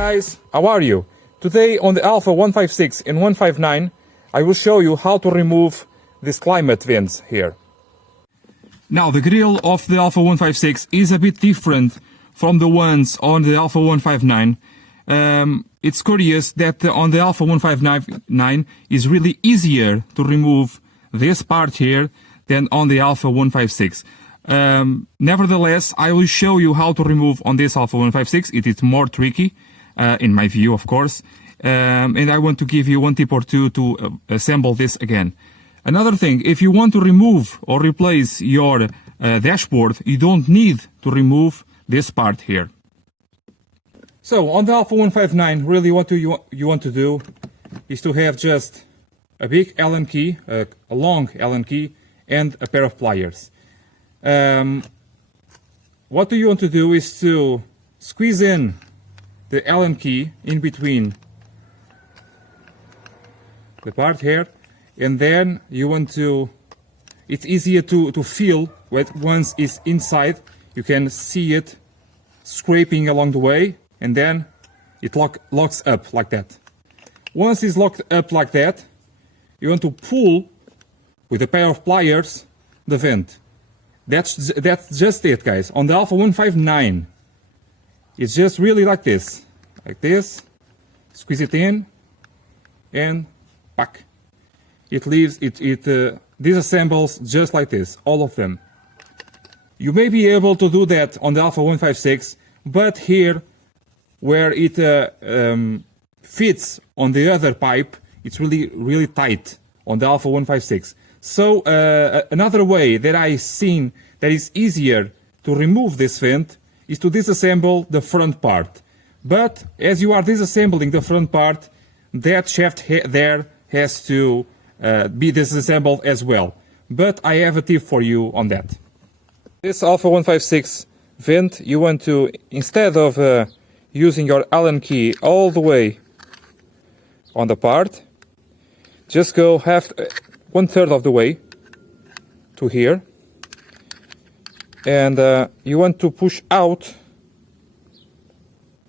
guys, how are you? Today on the Alfa 156 and 159 I will show you how to remove these climate vents here. Now the grill of the Alfa 156 is a bit different from the ones on the Alfa 159. It's curious that on the Alfa 159 is really easier to remove this part here than on the Alfa 156. Nevertheless, I will show you how to remove on this Alfa 156. It is more tricky, in my view, of course. And I want to give you one tip or two to assemble this again. Another thing, if you want to remove or replace your dashboard, you don't need to remove this part here. So on the Alfa 159, really what you want to do is to have just a big Allen key, a long Allen key, and a pair of pliers. What you want to do is to squeeze in the Allen key in between the part here, and then you want to, it's easier to feel once it's inside. You can see it scraping along the way, and then it locks up like that. Once it's locked up like that, you want to pull with a pair of pliers the vent. That's just it, guys. On the Alfa 159, it's just really like this, squeeze it in, and pack. It leaves it disassembles just like this, all of them. You may be able to do that on the Alfa 156, but here, where it fits on the other pipe, it's really tight on the Alfa 156. So another way that I've seen that is easier to remove this vent is to disassemble the front part. But as you are disassembling the front part, that shaft there has to be disassembled as well. But I have a tip for you on that. This Alfa 156 vent, you want to, instead of using your Allen key all the way on the part, just go 1/3 of the way to here, and you want to push out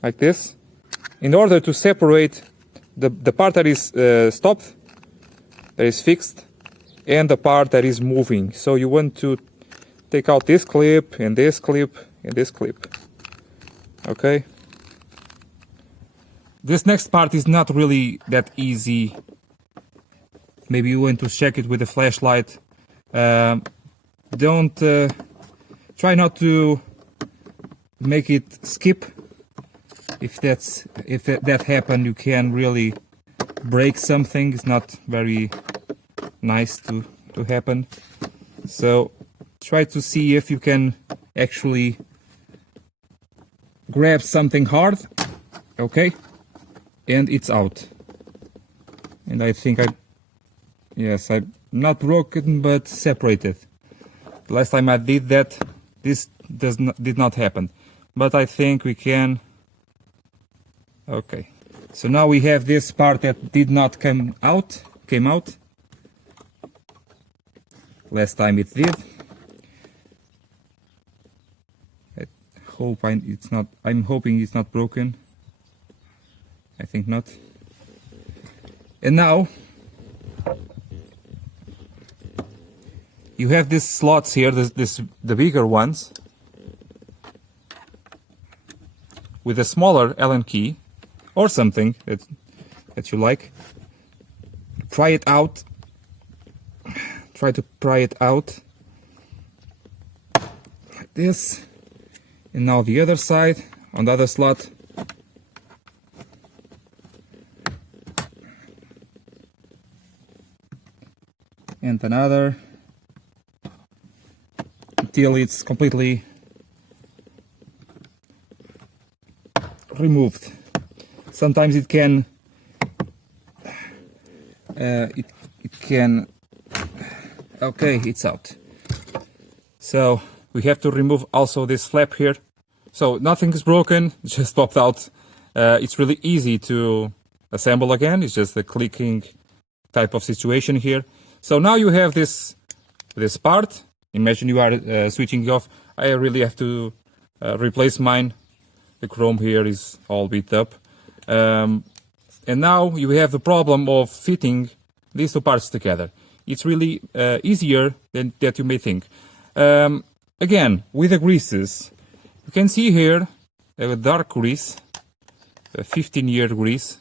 like this in order to separate the part that is stopped, that is fixed, and the part that is moving. So you want to take out this clip and this clip and this clip. Okay, this next part is not really that easy. Maybe you want to check it with a flashlight. Don't try not to make it skip. If that happens, you can really break something. It's not very nice to happen. So try to see if you can actually grab something hard. Okay, and it's out. And I think yes, I'm not broken, but separated. The last time I did that, this did not happen. But I think we can. Okay, so now we have this part that did not came out. Last time it did. I'm hoping it's not broken. I think not. And now you have these slots here, the bigger ones, with a smaller Allen key or something that you like. Try it out. Try to pry it out like this. And now the other side, on the other slot. And another, until it's completely removed. Sometimes it can okay, it's out. So we have to remove also this flap here. So nothing is broken, just popped out. It's really easy to assemble again. It's just a clicking type of situation here. So now you have this part. Imagine you are switching off. I really have to replace mine. The chrome here is all beat up. And now you have the problem of fitting these two parts together. It's really easier than that you may think. Again, with the greases, you can see here a dark grease, a 15-year grease.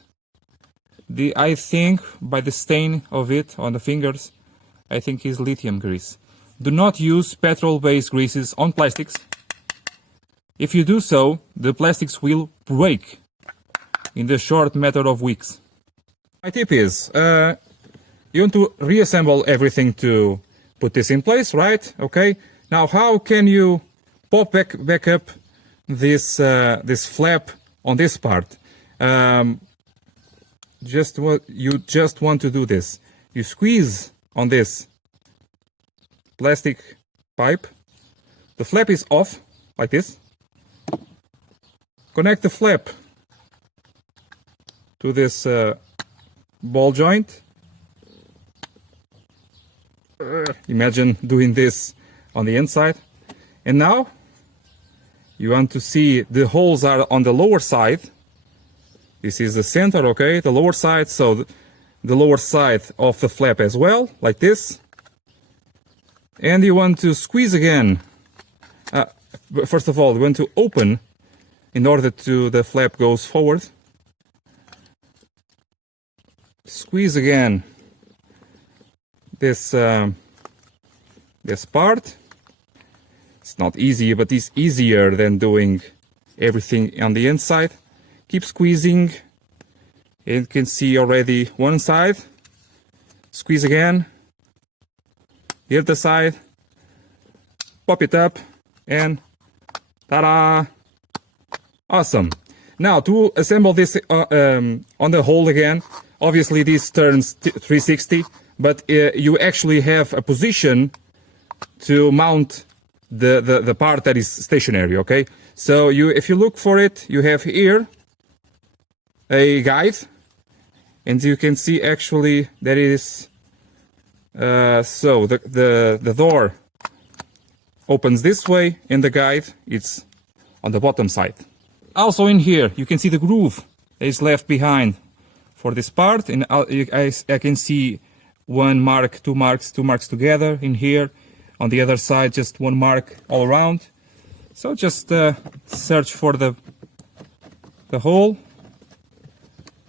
I think by the stain of it on the fingers, I think is lithium grease. Do not use petrol-based greases on plastics. If you do so, the plastics will break in the short matter of weeks. My tip is, you want to reassemble everything to put this in place, right? Okay. Now, how can you pop back up this this flap on this part? You just want to do this. You squeeze on this plastic pipe. The flap is off, like this. Connect the flap to this ball joint. Imagine doing this on the inside. And now you want to see the holes are on the lower side. This is the center, okay, the lower side. So the lower side of the flap as well, like this. And you want to squeeze again. First of all, you want to open in order to the flap goes forward. Squeeze again this this part. It's not easy, but it's easier than doing everything on the inside. Keep squeezing. You can see already one side. Squeeze again. The other side. Pop it up and ta-da! Awesome. Now to assemble this on the hole again. Obviously this turns 360, but you actually have a position to mount the part that is stationary, okay? So if you look for it, you have here a guide, and you can see actually that it is so the door opens this way, and the guide it's on the bottom side. Also in here you can see the groove that is left behind for this part, and I can see one mark, two marks together in here. On the other side, just one mark all around. So just search for the hole.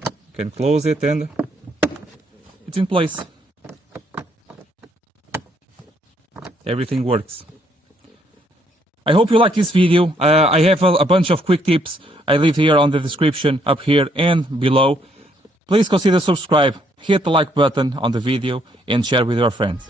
You can close it and it's in place. Everything works. I hope you like this video. I have a bunch of quick tips I leave here on the description up here and below. Please consider subscribe, hit the like button on the video and share with your friends.